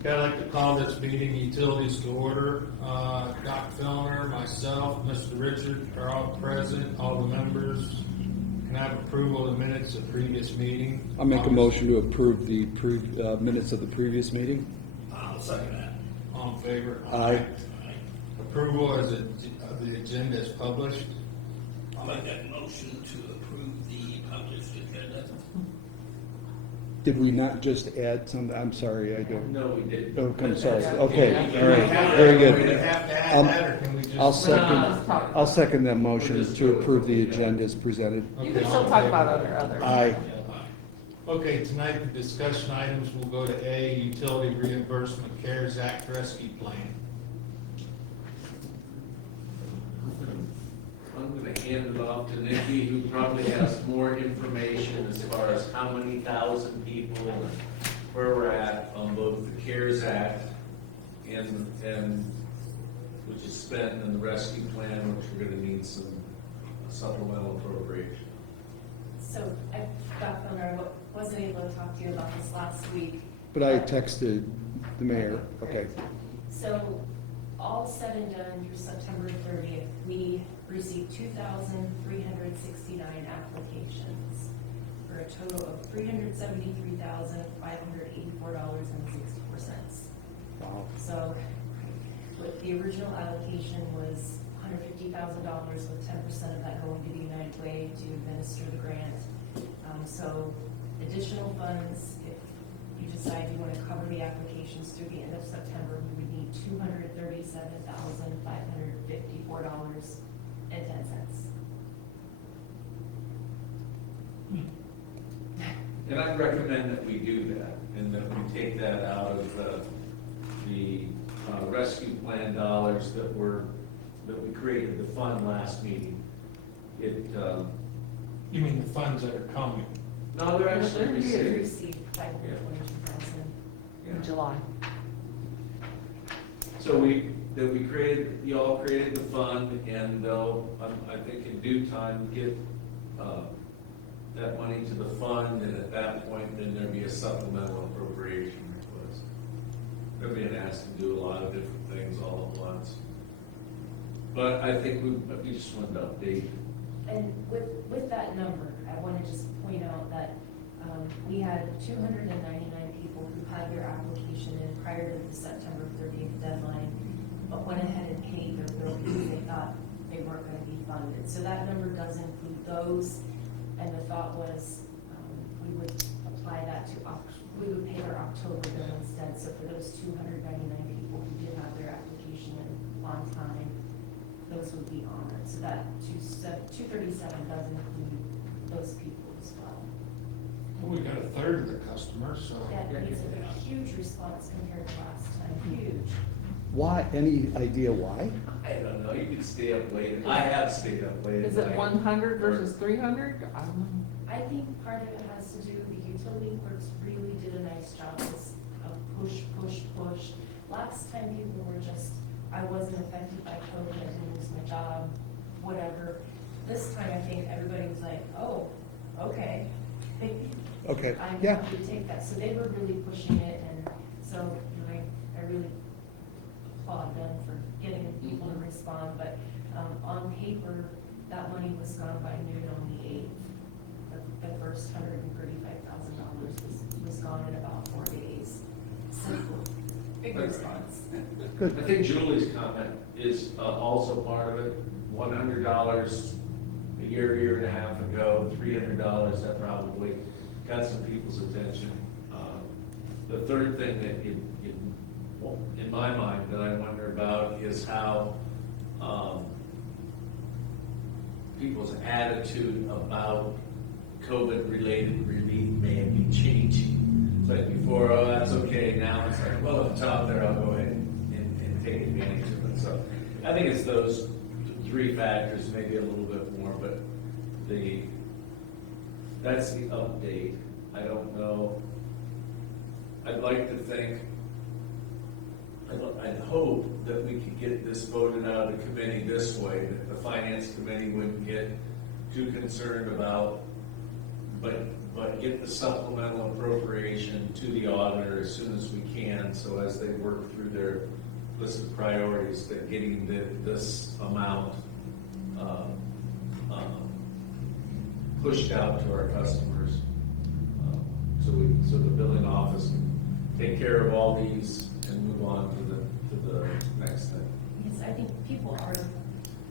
Okay, I'd like to call this meeting utilities to order. Dr. Fellner, myself, Mr. Richard are all present, all the members. Can I have approval of the minutes of previous meeting? I'll make a motion to approve the minutes of the previous meeting. I'll second that. All in favor? Aye. Approval of the agenda is published. I'll make that motion to approve the published agenda. Did we not just add some, I'm sorry, I don't. No, we didn't. Oh, I'm sorry. Okay, all Do we right, have to- very do we good. have to add that, or can we just? I'll second that motion to approve the agenda as presented. You Okay, can all still in talk favor? about other. Aye. Okay, tonight the discussion items will go to A, Utility Reimbursement CARES Act Rescue Plan. I'm gonna hand it off to Nikki, who probably has more information as far as how many thousand people and where we're at on both the CARES Act and which is spent in the rescue plan, which we're gonna need some supplemental appropriation. So I got phone, I wasn't able to talk to you about this last week. But I texted the mayor, okay. So all said and done through September 30th, we received 2,369 applications for a total of $373,584.64. Wow. So with the original allocation was $150,000 with 10% of that going to the United Way to administer the grant. So additional funds, if you decide you want to cover the applications through the end of September, we would need $237,554.10. And I recommend that we do that, and that we take that out of the rescue plan dollars that we created the fund last meeting. You mean the funds that are coming? No, they're We actually received. received $522,000. In July. So you all created the fund, and they'll, I think in due time, get that money to the fund, and at that point, then there'll be a supplemental appropriation request. They're being asked to do a lot of different things all at once. But I think we just wanted to update. And with that number, I want to just point out that we had 299 people who had their application in prior to the September 30th deadline, but went ahead and paid their bill because they thought they weren't going to be funded. So that number does include those, and the thought was we would apply that to, we would pay their October bill instead. So for those 299 people who did have their application in on time, those would be honored. So that 237 does include those people as well. Well, we got a third of the customers, so. That is a huge response compared to last time, huge. Why, any idea why? I don't know, you can stay up late. I have stayed up late. Is at it night. 100 versus 300? I don't know. I think part of it has to do, the utility clerks really did a nice job of push. Last time people were just, I wasn't affected by COVID, I didn't lose my job, whatever. This time I think everybody was like, oh, okay. Okay, I'm yeah. happy to take that. So they were really pushing it, and so I really applaud them for getting people to respond. But on paper, that money was gone by noon on the 8th. The first $135,000 was gone in about 4 days. So big response. I think Julie's comment is also part of it. $100 a year and a half ago, $300, that probably got some people's attention. The third thing that in my mind that I wonder about is how people's attitude about COVID-related relief may be changing. It's like before, oh, that's okay. Now it's like, well, if it's out there, I'll go ahead and take advantage of it. So I think it's those three factors, maybe a little bit more, but that's the update. I don't know. I'd like to think, I'd hope that we could get this voted out of committee this way, that the finance committee wouldn't get too concerned about but get the supplemental appropriation to the auditor as soon as we can, so as they work through their list of priorities, that getting this amount pushed out to our customers. So the billing office can take care of all these and move on to the next thing. Because I think people are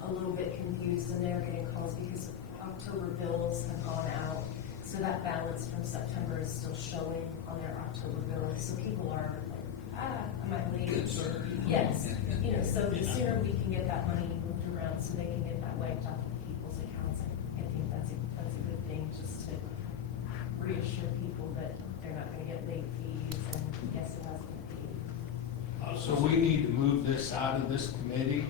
a little bit confused and they're getting calls because October bills have gone out. So that balance from September is still showing on their October bill. So people are like, am I late? Or, yes, so the sooner we can get that money moved around so they can get that wiped off of people's accounts, I think that's a good thing, just to reassure people that they're not gonna get late fees and yes, it has been paid. So we need to move this out of this committee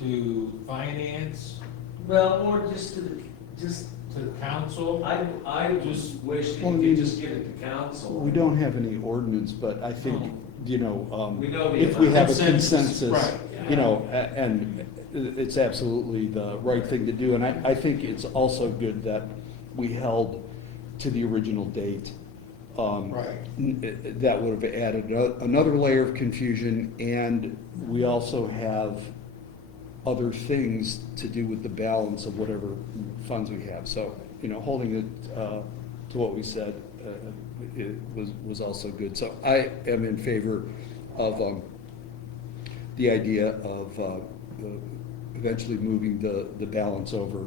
to finance, Well, more just to the council. I just wish you Well, could just give it to council. We don't have any ordinance, but I think, We know the if we have a consensus, consensus, right. and it's absolutely the right thing to do. And I think it's also good that we held to the original date. Right. That would have added another layer of confusion, and we also have other things to do with the balance of whatever funds we have. So, holding it to what we said, it was also good. So I am in favor of the idea of eventually moving the balance over.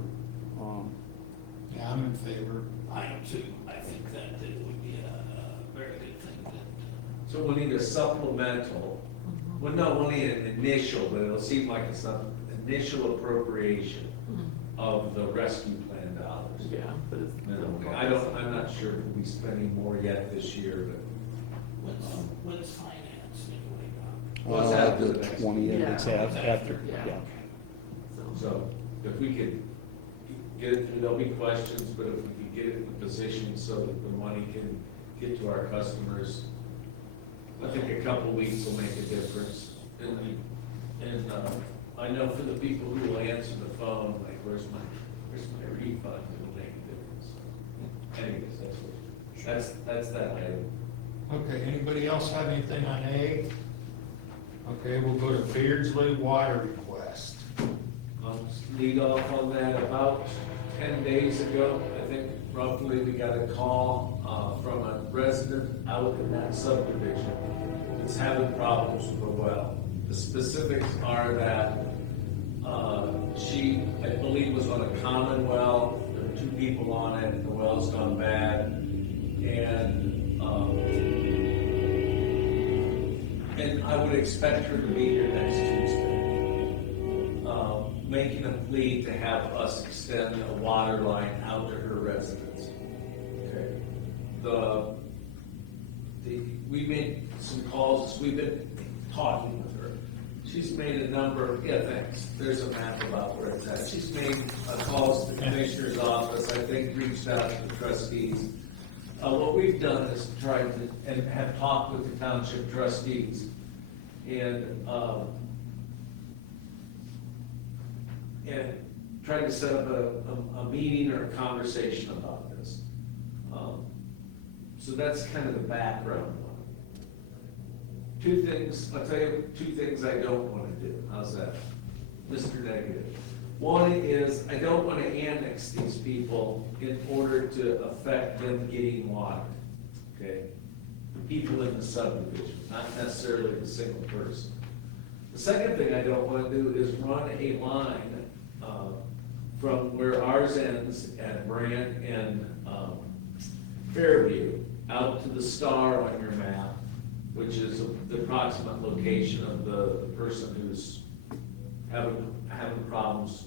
Yeah, I'm in favor. I am too. I think that it would be a very good thing that. So we'll need a supplemental, well, no, we'll need an initial, but it'll seem like it's an initial appropriation of the rescue plan dollars. Yeah, but it's. I'm not sure if we'll be spending more yet this year, but. When's finance anyway, Rob? Well, it's after The the next 20th, Yeah. it's after, Yeah. yeah. So if we could get it through, there'll be questions, but if we could get it in position so that the money can get to our customers, I think a couple weeks will make a difference. And I know for the people who will answer the phone, like, where's my refund, it'll make a difference. Anyways, that's that item. Okay, anybody else have anything on A? Okay, we'll go to Beardsley water request. Lead off on that, about 10 days ago, I think roughly, we got a call from a resident out in that subdivision that's having problems with the well. The specifics are that she, I believe, was on a common well, there were 2 people on it, the well's gone bad, and I would expect her to be here next Tuesday, making a plea to have us extend a water line out to her residence. Okay. We made some calls, we've been talking with her. She's made a number, thanks, there's a map about where it's at. She's made calls to the commissioner's office, I think reached out to the trustees. What we've done is tried to, and have talked with the township trustees, and tried to set up a meeting or a conversation about this. So that's kind of the background. 2 things, I'll tell you 2 things I don't want to do. How's that? Mr. Negative. One is, I don't want to annex these people in order to affect them getting water, okay? The people in the subdivision, not necessarily the single person. The second thing I don't want to do is run a line from where ours ends at Brant and Fairview out to the star on your map, which is the approximate location of the person who's having problems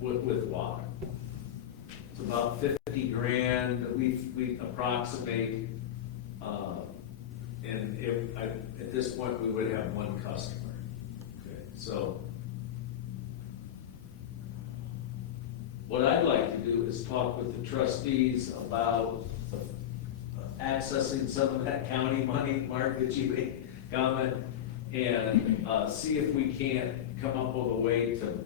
with water. It's about 50 grand, we approximate, and at this point, we would have 1 customer. Okay, so what I'd like to do is talk with the trustees about accessing some of that county money, Mark, that you made comment, and see if we can't come up with a way to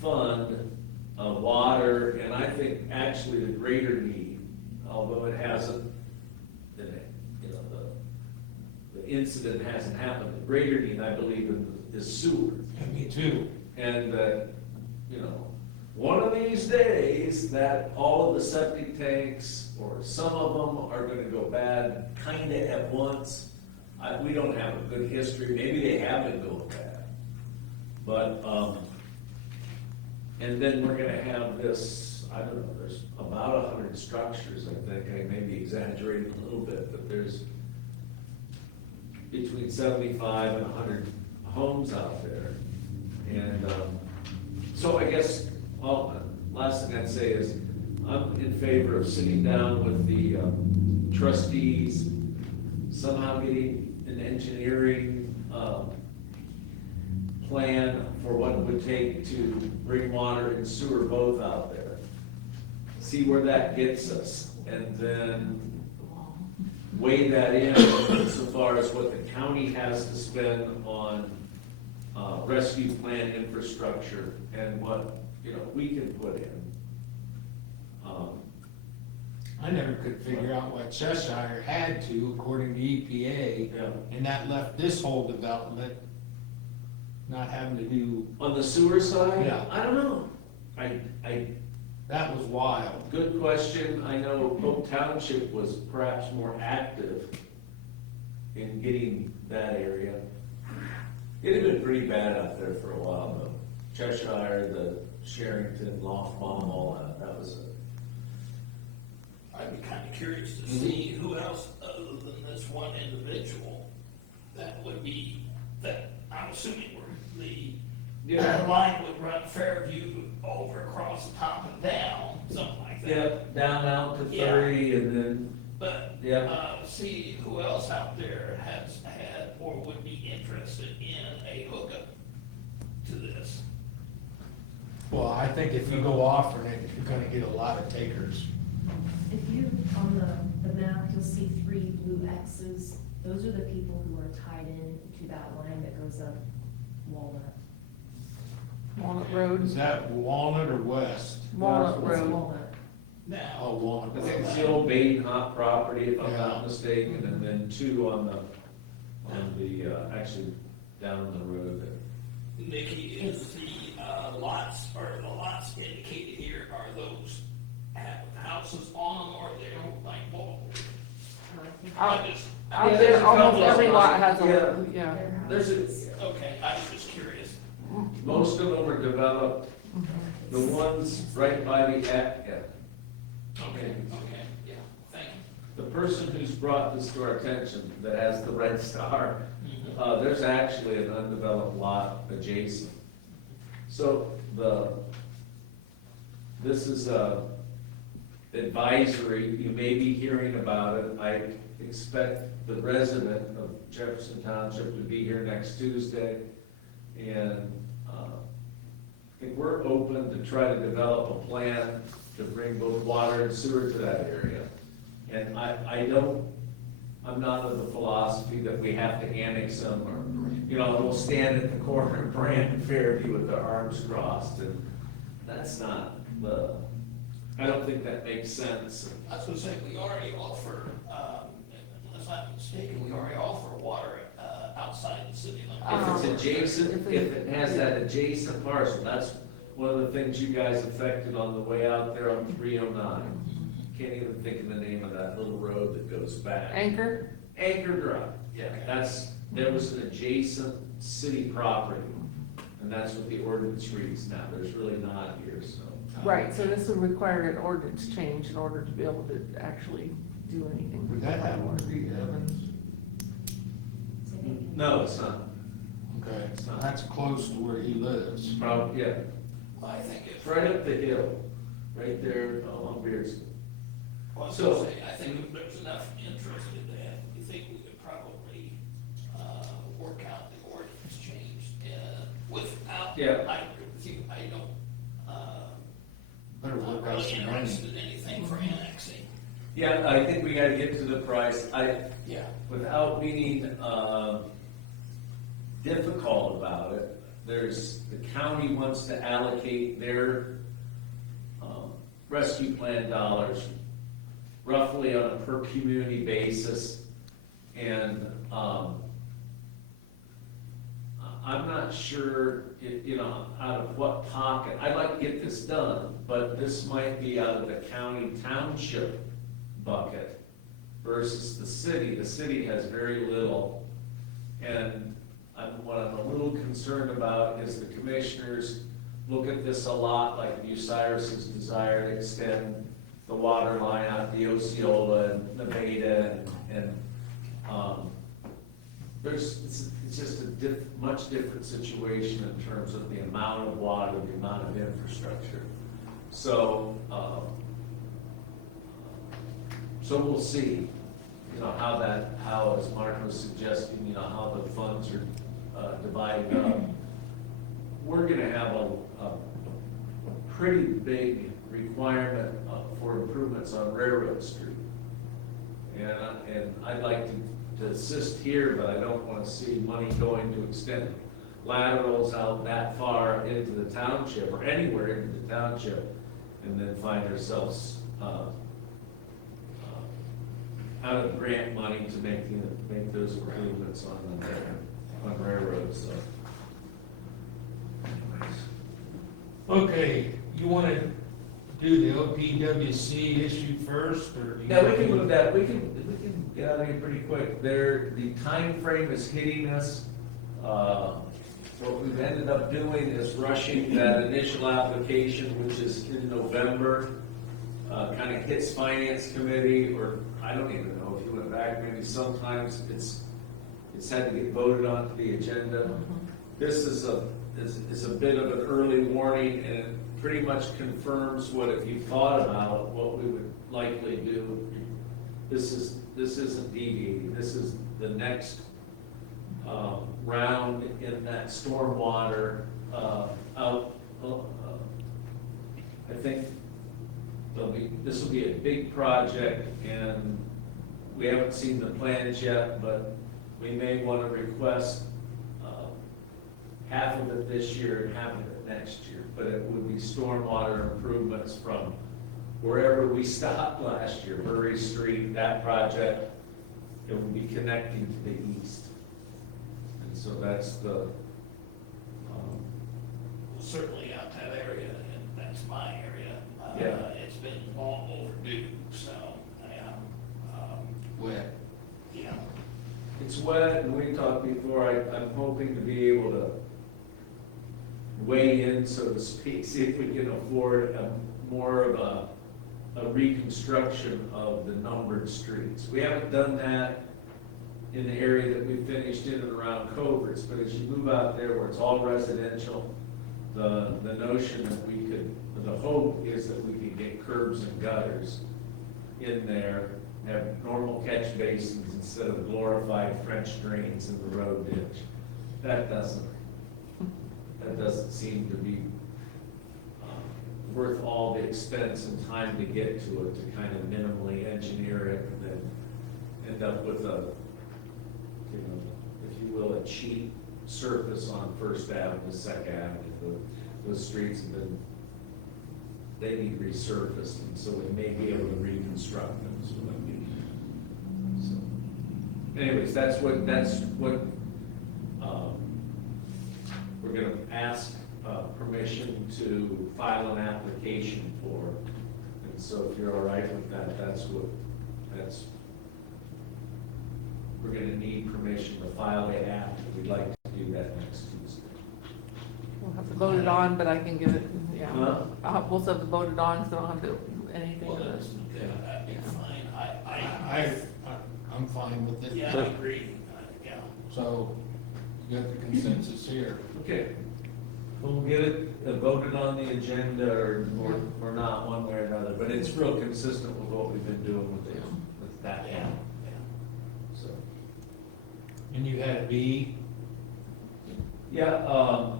fund water, and I think actually the greater need although it hasn't, you know, the incident hasn't happened. The greater need, I believe, is sewer. And me too. And, you know, one of these days, that all of the septic tanks, or some of them, are gonna go bad kinda at once. We don't have a good history, maybe they have been going bad. But, and then we're gonna have this, I don't know, there's about 100 structures, I think, I may be exaggerating a little bit, but there's between 75 and 100 homes out there. And, so I guess, last thing I'd say is, I'm in favor of sitting down with the trustees, somehow getting an engineering plan for what it would take to bring water and sewer both out there. See where that gets us, and then weigh that in so far as what the county has to spend on rescue plan infrastructure and what, you know, we can put in. I never could figure out what Cheshire had to, according to EPA, Yeah. and that left this whole development not having to do, On the sewer side? Yeah. I don't know. that was wild. Good question. I know Polk Township was perhaps more active in getting that area. It had been pretty bad out there for a while though. Cheshire, the Sherrington, Lofbaum, all that was I'd be kind of curious to see who else, other than this one individual, that would be, that, I'm assuming where the line would run Fairview over across the top and down, something like that. Yeah, down out to Yeah. 30 and then, But, Yeah. see who else out there has had or would be interested in a hookup to this. Well, I think if you go offering it, you're gonna get a lot of takers. If you, on the map, you'll see 3 blue X's. Those are the people who are tied in to that line that goes up Walnut. Walnut Road, Is that Walnut or West? Walnut It's Road. Walnut. Now, Oh, Walnut. I think it's the old Baden Hot property, if I'm Yeah. not mistaken, and then 2 on the, actually, down the road there. Nikki, is the lots, or the lots indicated here, are those have houses on them, or they're like, whoa? Out I just, out Yeah, there's there, a couple almost of every them. lot has Yeah. a, yeah. Their There's a- houses. okay, I was just curious. Most of them are developed, the ones right by the, yeah. Okay, yeah, thank you. The person who's brought this to our attention, that has the red star, there's actually an undeveloped lot adjacent. So this is a advisory, you may be hearing about it. I expect the resident of Jefferson Township to be here next Tuesday. And I think we're open to try to develop a plan to bring both water and sewer to that area. And I'm not of the philosophy that we have to annex them or, you know, we'll stand at the corner of Brand and Fairview with their arms crossed, and that's not I don't think that makes sense. I was gonna say, we already offer, unless I'm mistaken, we already offer water, outside the city limits. If it's adjacent, if it has that adjacent parcel, that's one of the things you guys affected on the way out there on 309. Can't even think of the name of that little road that goes back. Anchor, Anchor Drive, yeah, there was an adjacent city property, and that's what the ordinance reads now, there's really not here, so. right, so this would require an ordinance change in order to be able to actually do anything. Would that happen to Reed Evans? I think No, it's not, Okay, that's close to where he lives. probably, yeah, I think it's if, right up the hill, right there along Beardsville. well, I was gonna say, I think if there's enough interest in that, you think we could probably, work out the ordinance change, without, Yeah. I agree with you, I don't, Better I'm work not out really some money. interested in anything for annexing. Yeah, I think we gotta get to the price, Yeah. without being, difficult about it, the county wants to allocate their, rescue plan dollars roughly on a per community basis. And, I'm not sure, out of what pocket, I'd like to get this done, but this might be out of the county township bucket versus the city. The city has very little. And what I'm a little concerned about is the commissioners look at this a lot, like Bucyrus's desire to extend the water line out to Osceola and Nevada it's just a much different situation in terms of the amount of water, the amount of infrastructure. So we'll see, how, as Mark was suggesting, how the funds are divided up. We're gonna have a pretty big requirement for improvements on Railroad Street. And I'd like to assist here, but I don't want to see money going to extend laterals out that far into the township or anywhere into the township, and then find ourselves out of grant money to make those improvements on railroads. So. Okay, you wanna do the OPWC issue first, or? do you Yeah, we want can to- move that, we can get out of here pretty quick. The time frame is hitting us. What we've ended up doing is rushing that initial application, which is in November. Kind of hits finance committee, or I don't even know if you went back, maybe sometimes it's had to get voted onto the agenda. This is a bit of an early warning, and it pretty much confirms what, if you thought about what we would likely do, this isn't deviating. This is the next round in that stormwater out. I think this will be a big project, and we haven't seen the plans yet, but we may want to request half of it this year and half of it next year. But it would be stormwater improvements from wherever we stopped last year, Murray Street, that project. It would be connecting to the east. And so that's the, Certainly out that area, and that's my area. Yeah. It's been long overdue, so, Wet. yeah. it's wet, and we talked before, I'm hoping to be able to weigh in, so to speak, see if we can afford more of a reconstruction of the numbered streets. We haven't done that in the area that we finished in and around Coverts, but as you move out there where it's all residential, the notion that we could, the hope is that we could get curbs and gutters in there, have normal catch basins instead of glorified French drains in the road ditch. That doesn't seem to be worth all the expense and time to get to it, to kind of minimally engineer it and then end up with a, if you will, a cheap surface on First Avenue, Second Avenue. Those streets have been, they need resurfaced, and so we may be able to reconstruct them. So, anyways, that's what we're gonna ask permission to file an application for. And so if you're all right with that, we're gonna need permission to file the app. We'd like to do that next Tuesday. We'll have to vote it on, but I can give it, yeah. Huh? We'll still have to vote it on, because I don't have to do anything. Well, with that's, it. that'd be fine. I'm fine with it. Yeah, I agree, yeah. So, you got the consensus here. Okay. We'll get it voted on the agenda or not, one way or another, but it's real consistent with what we've been doing with that Yeah, app. yeah. So, And you had B, yeah,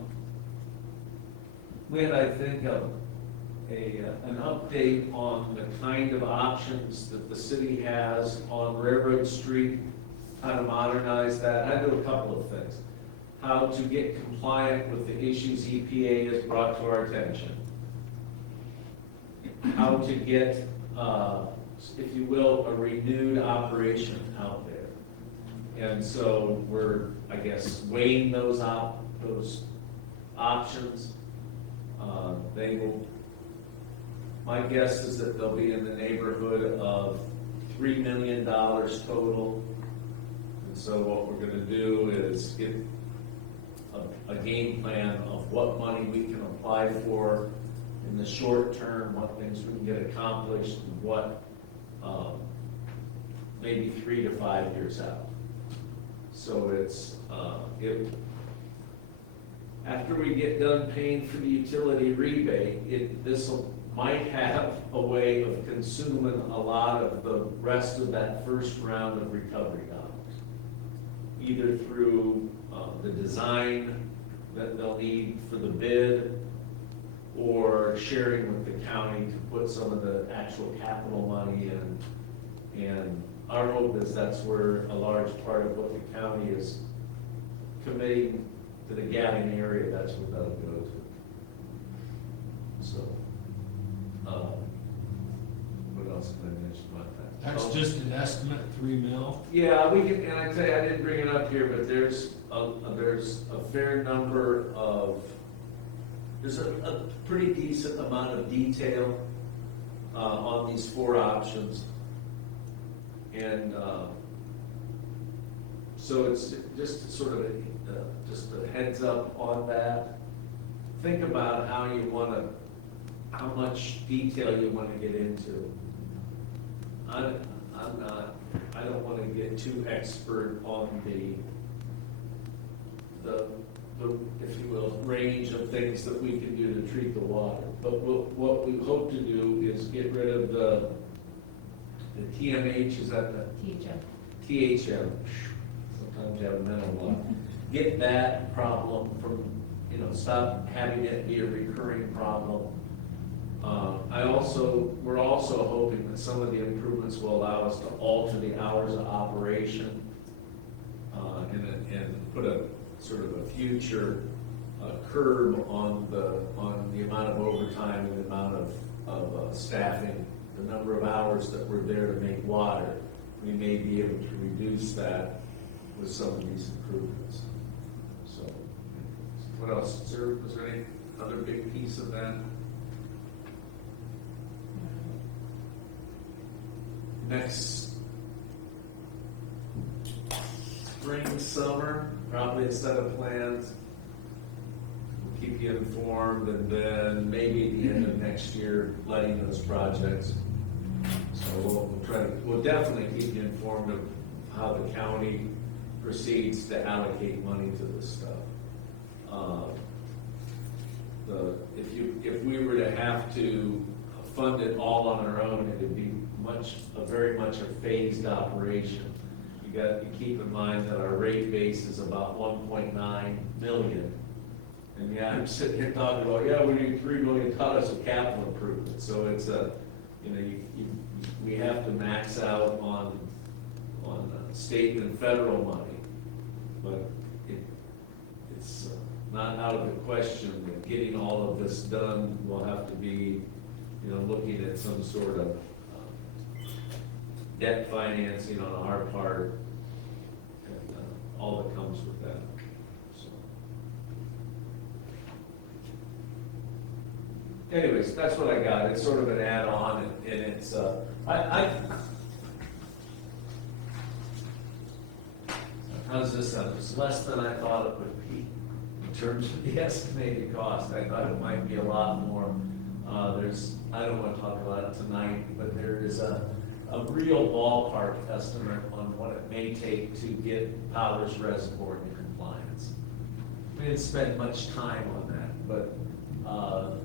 we had, I think, an update on the kind of options that the city has on Railroad Street, how to modernize that. I do a couple of things. How to get compliant with the issues EPA has brought to our attention. How to get if you will, a renewed operation out there. And so we're, I guess, weighing those options. They will, my guess is that they'll be in the neighborhood of $3 million total. And so what we're gonna do is get a game plan of what money we can apply for in the short term, what things we can get accomplished, and what, maybe 3 to 5 years out. So it's, after we get done paying for the utility rebate, this'll might have a way of consuming a lot of the rest of that first round of recovery dollars. Either through the design that they'll need for the bid, or sharing with the county to put some of the actual capital money in. And our hope is that's where a large part of what the county is committing to the Gadding area, that's what that'll go to. So, what else can I mention about that? That's just an estimate, 3 mil. Yeah, we can, and I tell you, I didn't bring it up here, but there's a fair number of, there's a pretty decent amount of detail on these 4 options. And so it's just sort of just a heads up on that. Think about how you want to, how much detail you want to get into. I don't want to get too expert on the, if you will, range of things that we can do to treat the water. But what we hope to do is get rid of the TMH, is that the? THM. Sometimes you have a mental block. Get that problem from, stop having it be a recurring problem. We're also hoping that some of the improvements will allow us to alter the hours of operation, and put a sort of a future curb on the amount of overtime and the amount of staffing, the number of hours that we're there to make water. We may be able to reduce that with some of these improvements. So, what else, sir? Was there any other big piece of that? Next spring, summer, probably a set of plans. We'll keep you informed, and then maybe at the end of next year, letting those projects. So we'll definitely keep you informed of how the county proceeds to allocate money to this stuff. If we were to have to fund it all on our own, it would be very much a phased operation. You got to keep in mind that our rate base is about 1.9 million. And yeah, I'm sitting here talking about, yeah, we need $3 million of capital improvement. So it's we have to max out on state and federal money, but it's not out of the question that getting all of this done will have to be, looking at some sort of debt financing on our part, and all that comes with that. So, anyways, that's what I got. It's sort of an add-on, and it's how's this sound? It's less than I thought it would be in terms of the estimated cost. I thought it might be a lot more. I don't want to talk about it tonight, but there is a real ballpark estimate on what it may take to get Powers Reservoir into compliance. We didn't spend much time on that, but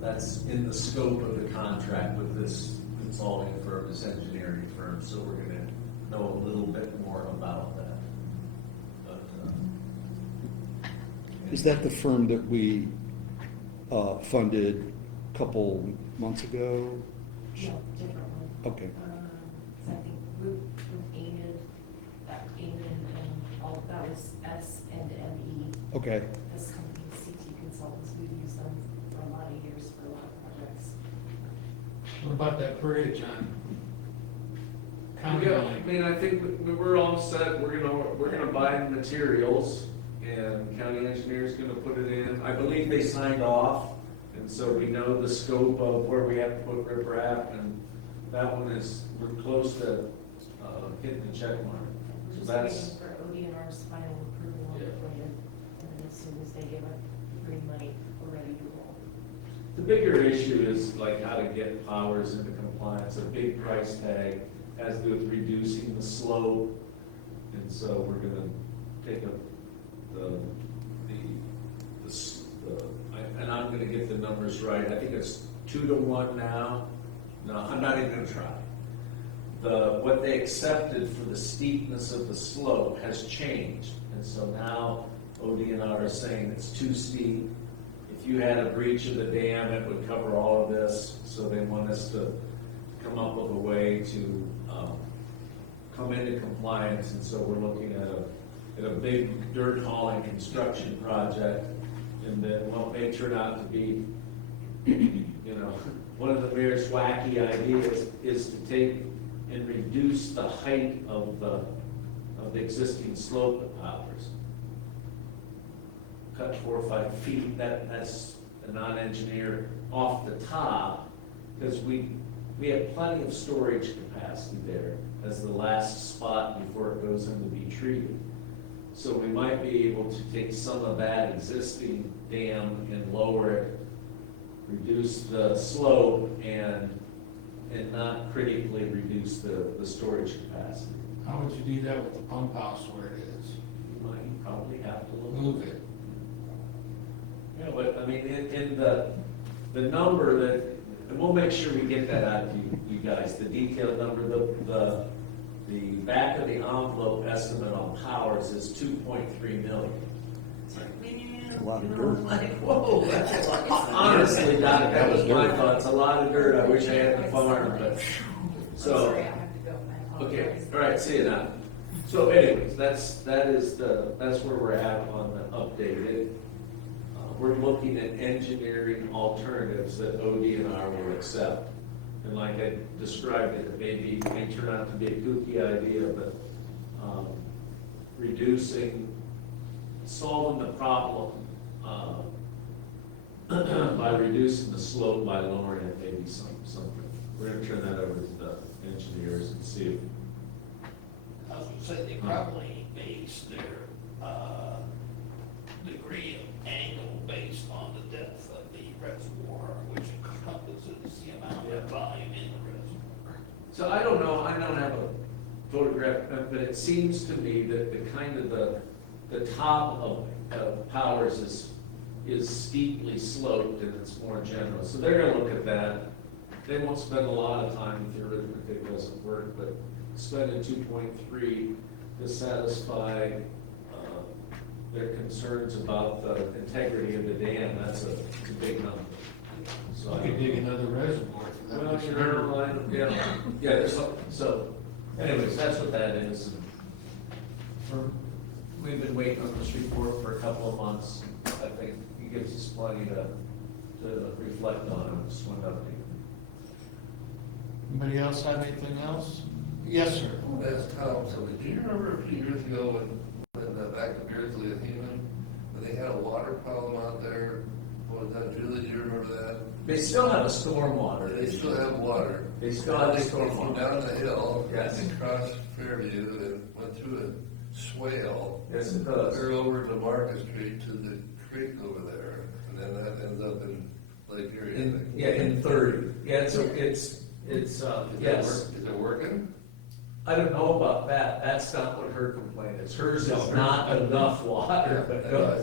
that's in the scope of the contract with this consulting firm, this engineering firm, so we're going to know a little bit more about that. Is that the firm that we funded a couple months ago? No, different one. Okay. I think with Enid, and all, that was S&ME. Okay. This company, CT Consultants, we've used them for a lot of years for a lot of projects. What about that bridge on county Yeah, money. I mean, I think we're all set, we're gonna buy the materials, and county engineer's gonna put it in. I believe they signed off, and so we know the scope of where we have to put riprap, and that one is, we're close to, hitting the check mark. We're So just that's, waiting for ODNR's final approval on the Yeah. plan, and then as soon as they give a green light, we're ready to roll. the bigger issue is like how to get Powers into compliance, a big price tag, has to do with reducing the slope. And so we're gonna take up and I'm gonna get the numbers right, I think it's 2-to-1 now. No, I'm not even gonna try. What they accepted for the steepness of the slope has changed, and so now ODNR is saying it's too steep. If you had a breach of the dam, it would cover all of this, so they want us to come up with a way to come into compliance, and so we're looking at a big dirt hauling construction project, and then what may turn out to be, you know, one of the mayor's wacky ideas is to take and reduce the height of the existing slope at Powers. Cut 4 or 5 feet, that's a non-engineer off the top, because we have plenty of storage capacity there as the last spot before it goes in to be treated. So we might be able to take some of that existing dam and lower it, reduce the slope, and not critically reduce the storage capacity. How would you do that with the pump house where it is? You might probably have to look. Move it. Yeah, but I mean, in the number that, and we'll make sure we get that out to you guys, the detailed number, the back of the envelope estimate on Powers is 2.3 million. It's like, man, A lot of you know, dirt. like, whoa, that's a lot. Honestly, Doc, that was my thought, it's a lot of dirt, I wish I had the farm, but, so. Sorry, I have to go. I Okay, apologize. all right, see you now. So anyways, that's where we're at on the updated. We're looking at engineering alternatives that ODNR will accept. And like I described it, may turn out to be a kooky idea, but solving the problem by reducing the slope by lowering it, maybe something. We're gonna turn that over to the engineers and see if I was gonna say, they probably base their, degree of angle based on the depth of the reservoir, which encompasses the amount of volume in the reservoir. So I don't know, I don't have a photograph, but it seems to me that the kind of the top of Powers is steeply sloped and it's more general. So they're gonna look at that. They won't spend a lot of time if the arithmetic doesn't work, but spending 2.3 to satisfy their concerns about the integrity of the dam, it's a big number. So I could dig another reservoir for that. Well, much you're dirt. line, yeah, there's so, anyways, that's what that is. We've been waiting on this report for a couple of months. I think it gives us plenty to reflect on, just one update. Anybody else have anything else? Yes, sir. That's Tom, so do you remember a few years ago when back to Beardsley and Heman, when they had a water problem out there? What was that, Julie, do you remember that? They still have a stormwater. They still have water. They still have They a came stormwater. down the hill, Yes. and they crossed Fairview and went through a swale. Yes, it does. Clear over to Market Street to the creek over there, and then that ends up in Lake Erie. I think. In 30. Yeah, it's yes. Is it working? I don't know about that. That's not what her complaint is. Hers is not enough water, but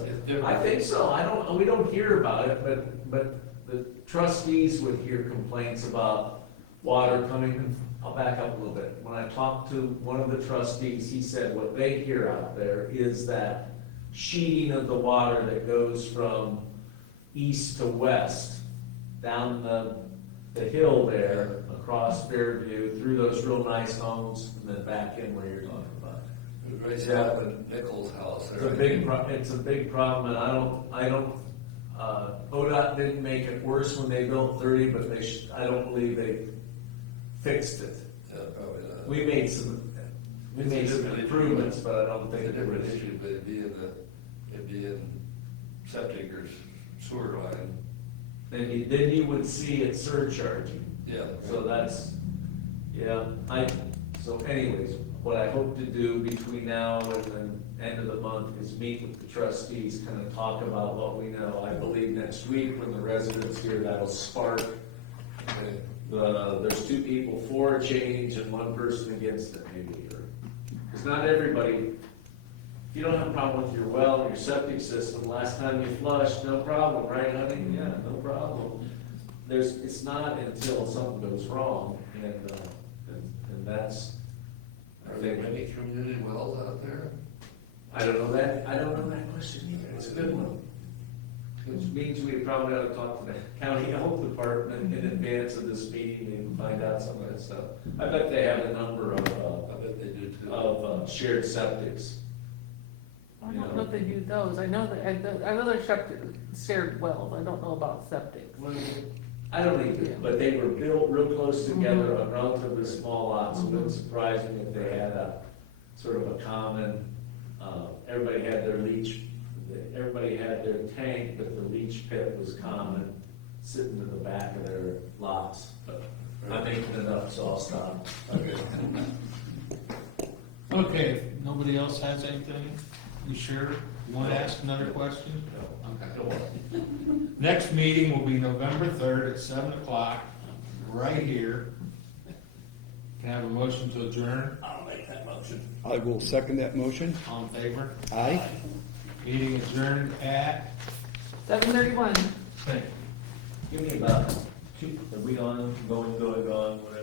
It's different. I think so. We don't hear about it, but the trustees would hear complaints about water coming. I'll back up a little bit. When I talked to one of the trustees, he said what they hear out there is that sheeting of the water that goes from east to west down the hill there, across Fairview, through those real nice homes, and then back in where you're talking about. Right south of Nichols' house. It's a big problem, and I don't, ODOT didn't make it worse when they built 30, but I don't believe they fixed it. probably not. We made some improvements, but I don't It's think a there different was. issue, but it'd be in septic or sewer line. Then you would see it surcharging. Yeah. So that's, yeah, so anyways, what I hope to do between now and the end of the month is meet with the trustees, kind of talk about what we know. I believe next week when the residents here, that'll spark. Okay. There's 2 people for a change and 1 person against it maybe, or, because not everybody, if you don't have a problem with your well and your septic system, last time you flushed, no problem, right honey? Yeah, no problem. It's not until something goes wrong, and that's, I Are there think, many community wells out there? I don't know that question either, it's a good one. Which means we probably ought to talk to the county health department in advance of this meeting and find out some of that stuff. I bet they have a number I bet they do too. of shared septics. I don't know if they do those, I know they're shared wells, I don't know about septic. Well, I don't either, Yeah. but they were built real close together on relatively small lots, so it's surprising if they had a sort of a common, everybody had their leach, everybody had their tank, but the leach pit was common, sitting in the back of their lots. But I'm making it up, so I'll stop. Okay, if nobody else has anything, you sure? You want to ask another question? Okay. Next meeting will be November 3rd at 7 o'clock, right here. Can I have a motion to adjourn? I'll make that motion. I will second that motion. All in favor? Aye. Meeting adjourned at 7:31. Give me about 2, are we on, going, whatever?